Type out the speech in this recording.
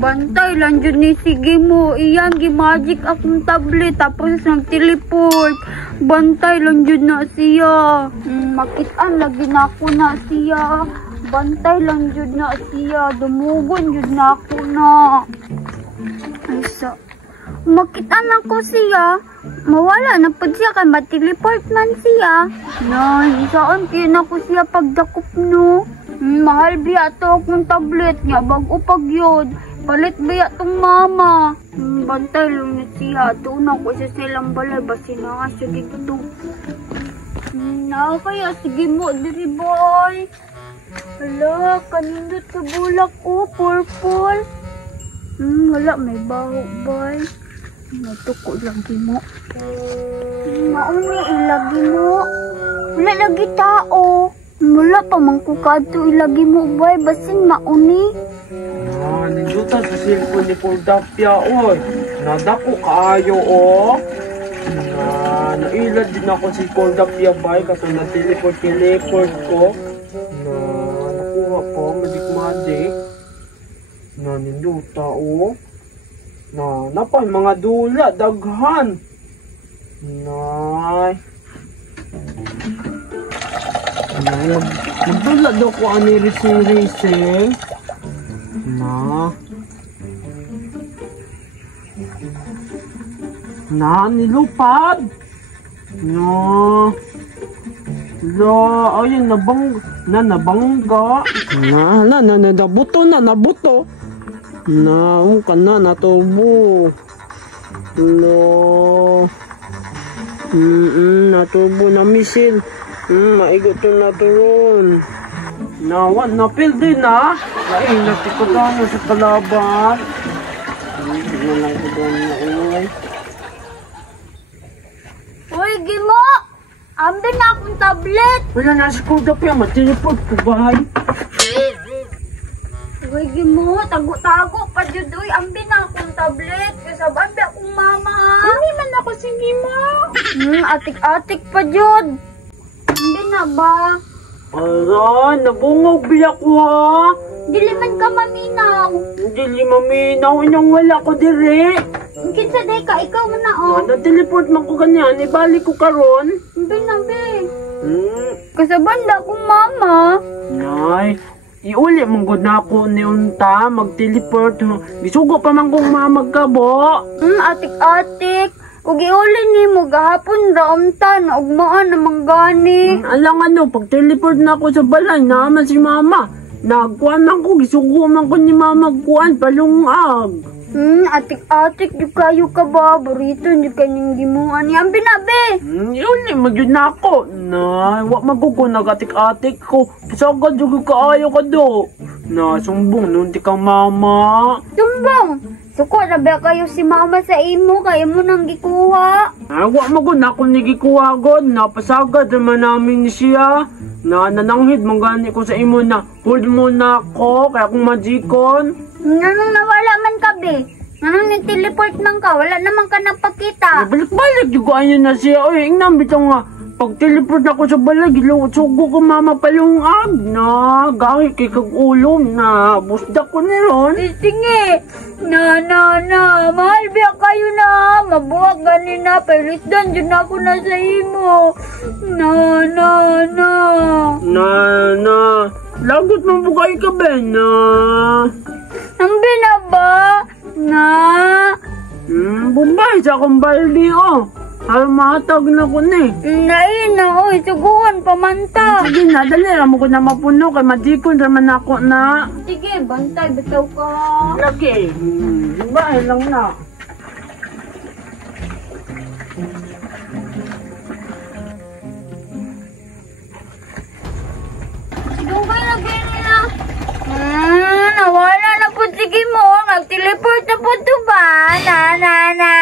Bantay lang dyan ni sige mo. Iyan, gimagic akong tablet. Tapos nag-teleport. Bantay lang dyan na siya. Makitaan lagi na ako na siya. Bantay lang dyan na siya. Dumugon dyan na ako na. Ay sa... Makitaan lang ko siya. Mawala na po siya kay ma-teleport man siya. Saan kaya na ko siya pagdakop no? Mahal biya to akong tablet niya. Bago pag yun. Palit biya tong mama. Bantay lang na siya. Tuuna ko sa silang balay. Basi na nga siya dito. Kaya sige mo diri boy. Hala, kanindot sa bulak ko. Purple. Wala may baho boy. Natuko lagi mo. Mauni ilagi mo. Wala lagi tao. Wala pa man ko kadto ilagi mo boy. Basin mauni. Nindutan sa cellphone ni Coldapia oy. Nadako kaayo o. Nailad din ako si Coldapia bay kasi na-teleport ko. Nakuha ko magic-magic. Ninduta o. Napay mga dula, daghan. Magdula daw ko ani racing. Nilupad. Ayun, nabangga. Nabuto. Natubo. Natubo na misil. Maigot na turon. Napil din na. Ay, natikodan na sa kalaban. Uy, Gimo! Ambil na akong tablet. Wala na si Coldapia. Mateleport ko ba? Uy, Gimo, tago-tago pa dyan. Uy, ambil na akong tablet. Kasaban ba akong mama? Hindi man ako si Gimo. Atik-atik pa dyan. Ambil na ba? Aray, nabungaw biyak ko ha. Dili man ka maminaw. Dili maminaw. Inang wala ko dire. Kinsa day ka, ikaw mo na oh. Na-teleport man ko ganyan. Ibalik ko karon. Ambil na, be. Kasaban ba akong mama? Nay. Iuli mong good na ako ni unta, mag-teleport. Gisugo pa man kong mamagkabo. Atik-atik. Ug iuli ni mo gahapon ra unta na ugmaan namang gani. Alang pag-teleport na ako sa balay, naman si mama. Nagkuhan man ko, gisugo man ko ni mama kuhan, palungag. Atik-atik, di kayo ka ba? Burrito, di kanyang gimuan. Yan binabi. Iuli, magyud na ako. Wak magugunag atik-atik ko. Sagad yung kaayo ka do. Sumbong nun di kang mama. Sumbong? Suko na ba kayo si mama sa imo? Kaya mo nang gikuha. Wak magun ako ni gikuha god. Napasagad naman namin siya. Nanananghid manggani ko sa imo na. Hold mo na ako, kaya kung magikon. Nanong nawala man ka be? Nanong ni-teleport man ka? Wala naman ka nagpakita. Balik-balik yung ganyan na siya. Uy, ingnan bitaw nga. Pag teleport ako sa balag, sugo ko mama palungag na. Gahi kay kag ulom na. Busda ko na ron. Sige. Na. Mahal biya kayo na. Mabuhag ganin na. Pelisdan dyan ako na sa imo. Na. Lagot mo po kayo ka ba na? Ang binaba. Na. Bumbay sa akong baldi Ay, matag na ko ni. Oy, suguhan pamanta. Sige na, dali. Amo ko na mapuno kay madikon raman ako na. Sige, bantay, bitaw ka. Lagi. Bahay lang na. Dugay lagi nila. Nawala na po sige mo. Nag-teleport na po ito ba? Na.